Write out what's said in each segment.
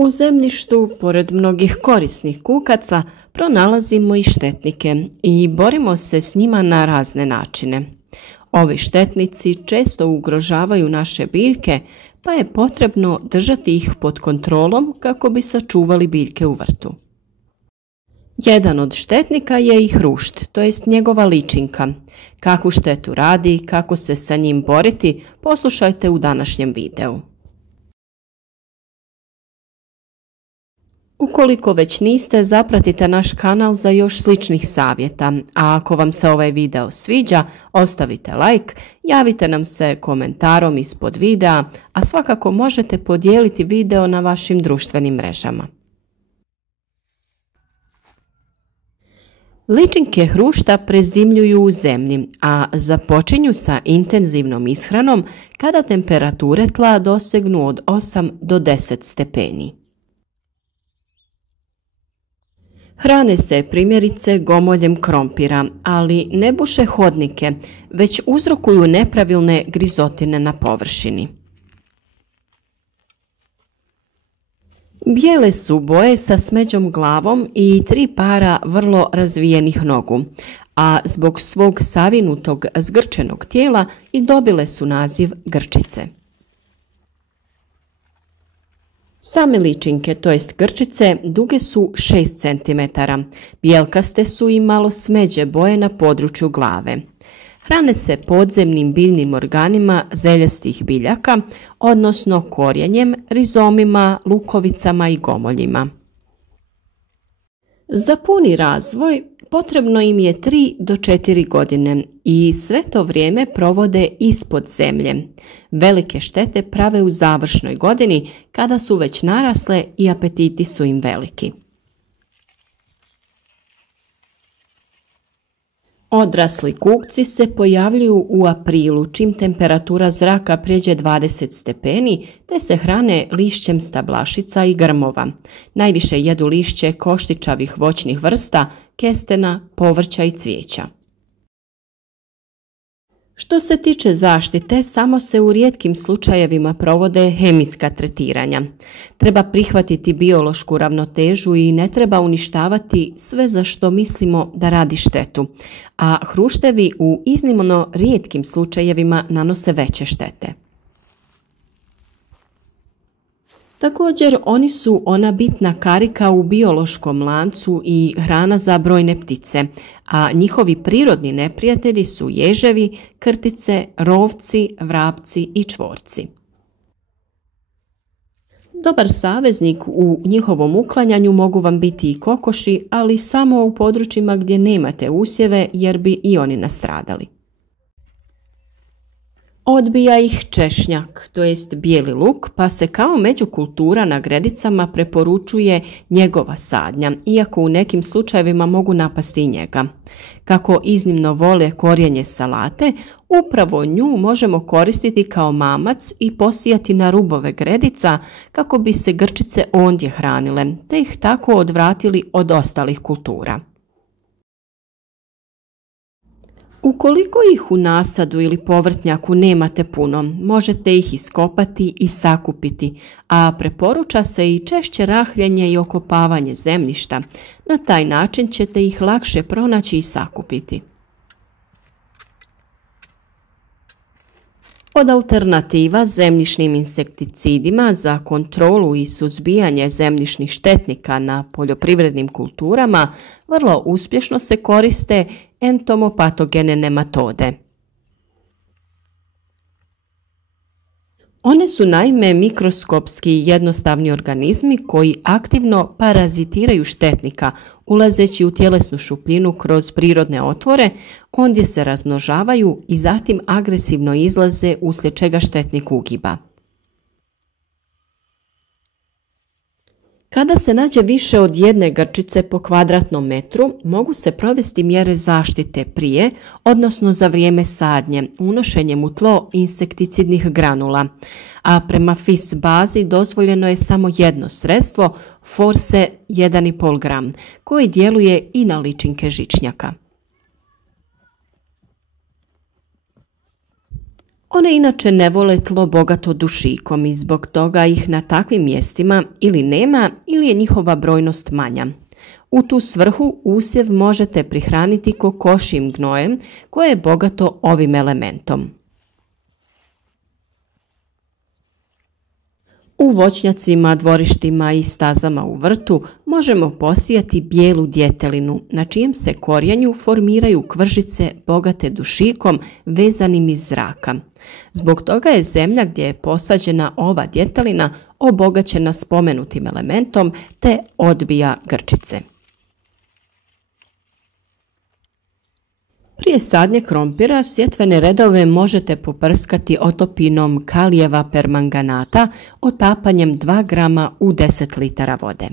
U zemljištu, pored mnogih korisnih kukaca, pronalazimo i štetnike i borimo se s njima na razne načine. Ovi štetnici često ugrožavaju naše biljke, pa je potrebno držati ih pod kontrolom kako bi sačuvali biljke u vrtu. Jedan od štetnika je i hrušt, to jest njegova ličinka. Kakvu štetu radi i kako se sa njim boriti, poslušajte u današnjem videu. Ukoliko već niste, zapratite naš kanal za još sličnih savjeta, a ako vam se ovaj video sviđa, ostavite like, javite nam se komentarom ispod videa, a svakako možete podijeliti video na vašim društvenim mrežama. Ličinke hrušta prezimljuju u zemlji, a započinju sa intenzivnom ishranom kada temperature tla dosegnu od 8 do 10 stepeni. Hrane se primjerice gomoljem krompira, ali ne buše hodnike, već uzrokuju nepravilne grizotine na površini. Bijele su boje sa smeđom glavom i 3 para vrlo razvijenih nogu, a zbog svog savinutog zgrčenog tijela i dobile su naziv grčice. Same ličinke, to jest grčice, duge su 6 cm, bijelkaste su i malo smeđe boje na području glave. Hrane se podzemnim biljnim organima zeljastih biljaka, odnosno korijenjem, rizomima, lukovicama i gomoljima. Za puni razvoj potrebno im je 3 do 4 godine i sve to vrijeme provode ispod zemlje. Velike štete prave u završnoj godini kada su već narasle i apetiti su im veliki. Odrasli kukci se pojavljuju u aprilu čim temperatura zraka prijeđe 20 stepeni te se hrane lišćem stablašica i grmova. Najviše jedu lišće koštičavih voćnih vrsta, kestena, povrća i cvijeća. Što se tiče zaštite, samo se u rijetkim slučajevima provode hemijska tretiranja. Treba prihvatiti biološku ravnotežu i ne treba uništavati sve za što mislimo da radi štetu, a hruštevi u iznimno rijetkim slučajevima nanose veće štete. Također, oni su ona bitna karika u biološkom lancu i hrana za brojne ptice, a njihovi prirodni neprijatelji su ježevi, krtice, rovci, vrapci i čvorci. Dobar saveznik u njihovom uklanjanju mogu vam biti i kokoši, ali samo u područjima gdje nemate usjeve jer bi i oni nastradali. Odbija ih češnjak, to jest bijeli luk, pa se kao međukultura na gredicama preporučuje njegova sadnja, iako u nekim slučajevima mogu napasti i njega. Kako iznimno vole korijenje salate, upravo nju možemo koristiti kao mamac i posijati na rubove gredica kako bi se grčice ondje hranile, te ih tako odvratili od ostalih kultura. Ukoliko ih u nasadu ili povrtnjaku nemate puno, možete ih iskopati i sakupiti, a preporuča se i češće rahljenje i okopavanje zemljišta. Na taj način ćete ih lakše pronaći i sakupiti. Od alternativa zemljišnim insekticidima za kontrolu i suzbijanje zemljišnih štetnika na poljoprivrednim kulturama vrlo uspješno se koriste entomopatogene nematode. One su naime mikroskopski jednostavni organizmi koji aktivno parazitiraju štetnika, ulazeći u tjelesnu šupljinu kroz prirodne otvore, ondje se razmnožavaju i zatim agresivno izlaze uslijed čega štetnik ugiba. Kada se nađe više od jedne grčice po kvadratnom metru, mogu se provesti mjere zaštite prije, odnosno za vrijeme sadnje, unošenjem u tlo insekticidnih granula, a prema FIS bazi dozvoljeno je samo jedno sredstvo, Force 1,5 gram, koji djeluje i na ličinke žičnjaka. One inače ne vole tlo bogato dušikom i zbog toga ih na takvim mjestima ili nema ili je njihova brojnost manja. U tu svrhu usjev možete prihraniti kokošjim gnojem koje je bogato ovim elementom. U voćnjacima, dvorištima i stazama u vrtu možemo posijati bijelu djetelinu na čijem se korijenju formiraju kvržice bogate dušikom vezanim iz zraka. Zbog toga je zemlja gdje je posađena ova djetelina obogaćena spomenutim elementom te odbija grčice. Prije sadnje krompira sjetvene redove možete poprskati otopinom kalijeva permanganata otapanjem 2 grama u 10 litara vode.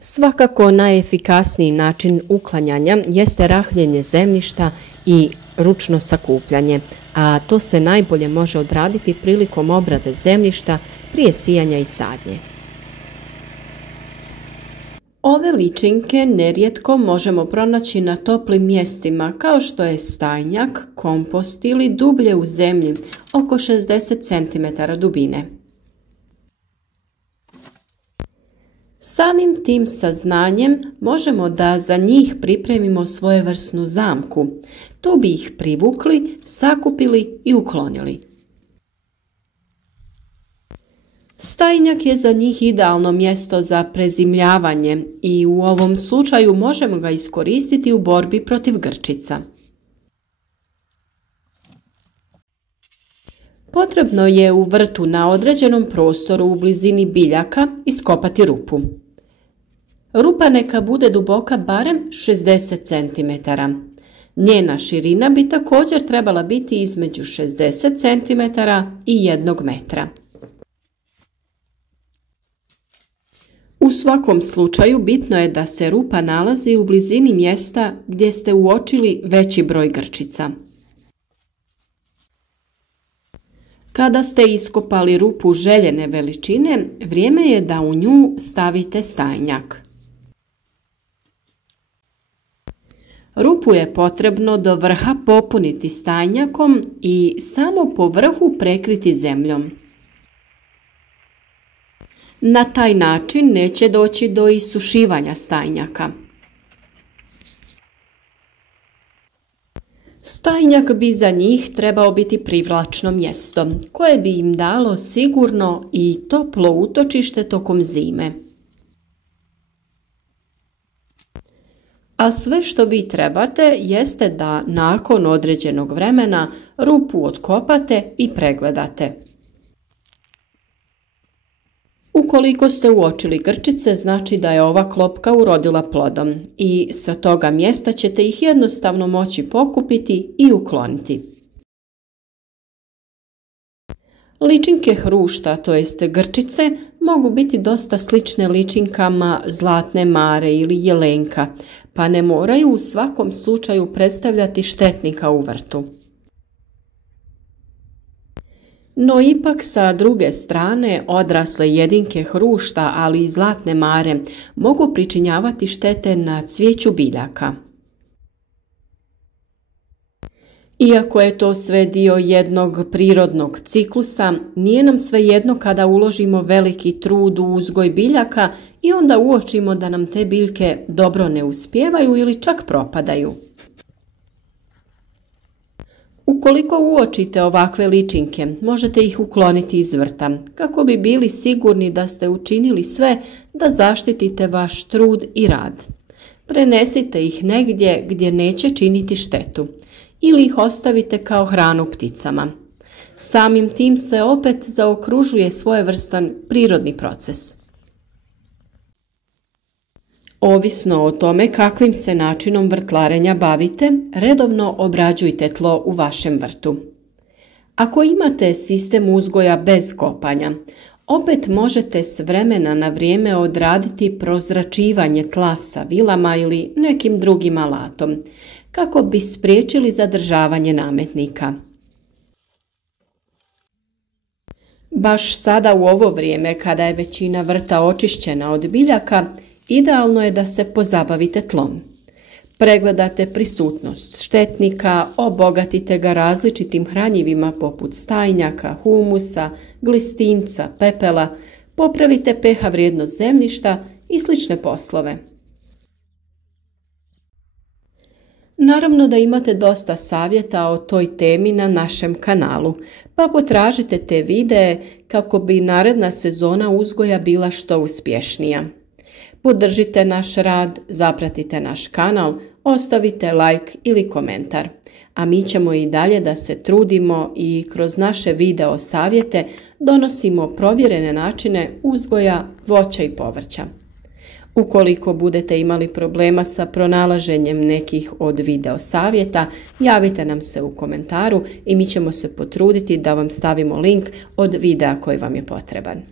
Svakako najefikasniji način uklanjanja jeste rahljenje zemljišta i ručno sakupljanje, a to se najbolje može odraditi prilikom obrade zemljišta prije sijanja i sadnje. Ove ličinke nerijetko možemo pronaći na toplim mjestima kao što je stajnjak, kompost ili dublje u zemlji, oko 60 cm dubine. Samim tim saznanjem možemo da za njih pripremimo svojevrsnu zamku. Tu bi ih privukli, sakupili i uklonili. Stajnjak je za njih idealno mjesto za prezimljavanje i u ovom slučaju možemo ga iskoristiti u borbi protiv grčica. Potrebno je u vrtu na određenom prostoru u blizini biljaka iskopati rupu. Rupa neka bude duboka barem 60 cm. Njena širina bi također trebala biti između 60 cm i 1 metra. U svakom slučaju bitno je da se rupa nalazi u blizini mjesta gdje ste uočili veći broj grčica. Kada ste iskopali rupu željene veličine, vrijeme je da u nju stavite stajnjak. Rupu je potrebno do vrha popuniti stajnjakom i samo po vrhu prekriti zemljom. Na taj način neće doći do isušivanja stajnjaka. Stajnjak bi za njih trebao biti privlačno mjesto, koje bi im dalo sigurno i toplo utočište tokom zime. A sve što vi trebate jeste da nakon određenog vremena rupu otkopate i pregledate. Ukoliko ste uočili grčice, znači da je ova klopka urodila plodom i sa toga mjesta ćete ih jednostavno moći pokupiti i ukloniti. Ličinke hrušta, to jest grčice, mogu biti dosta slične ličinkama zlatne mare ili jelenka, pa ne moraju u svakom slučaju predstavljati štetnika u vrtu. No ipak sa druge strane odrasle jedinke hrušta, ali i zlatne mare mogu pričinjavati štete na cvijeću biljaka. Iako je to sve dio jednog prirodnog ciklusa, nije nam svejedno kada uložimo veliki trud u uzgoj biljaka i onda uočimo da nam te biljke dobro ne uspijevaju ili čak propadaju. Ukoliko uočite ovakve ličinke, možete ih ukloniti iz vrta, kako bi bili sigurni da ste učinili sve da zaštitite vaš trud i rad. Prenesite ih negdje gdje neće činiti štetu ili ih ostavite kao hranu pticama. Samim tim se opet zaokružuje svojevrstan prirodni proces. Ovisno o tome kakvim se načinom vrtlarenja bavite, redovno obrađujte tlo u vašem vrtu. Ako imate sistem uzgoja bez kopanja, opet možete s vremena na vrijeme odraditi prozračivanje tla sa vilama ili nekim drugim alatom, kako bi spriječili zadržavanje nametnika. Baš sada u ovo vrijeme, kada je većina vrta očišćena od biljaka, idealno je da se pozabavite tlom. Pregledate prisutnost štetnika, obogatite ga različitim hranjivima poput stajnjaka, humusa, glistinca, pepela, popravite pH vrijednost zemljišta i slične poslove. Naravno da imate dosta savjeta o toj temi na našem kanalu, pa potražite te videe kako bi naredna sezona uzgoja bila što uspješnija. Podržite naš rad, zapratite naš kanal, ostavite like ili komentar. A mi ćemo i dalje da se trudimo i kroz naše video savjete donosimo provjerene načine uzgoja voća i povrća. Ukoliko budete imali problema sa pronalaženjem nekih od video savjeta, javite nam se u komentaru i mi ćemo se potruditi da vam stavimo link od videa koji vam je potreban.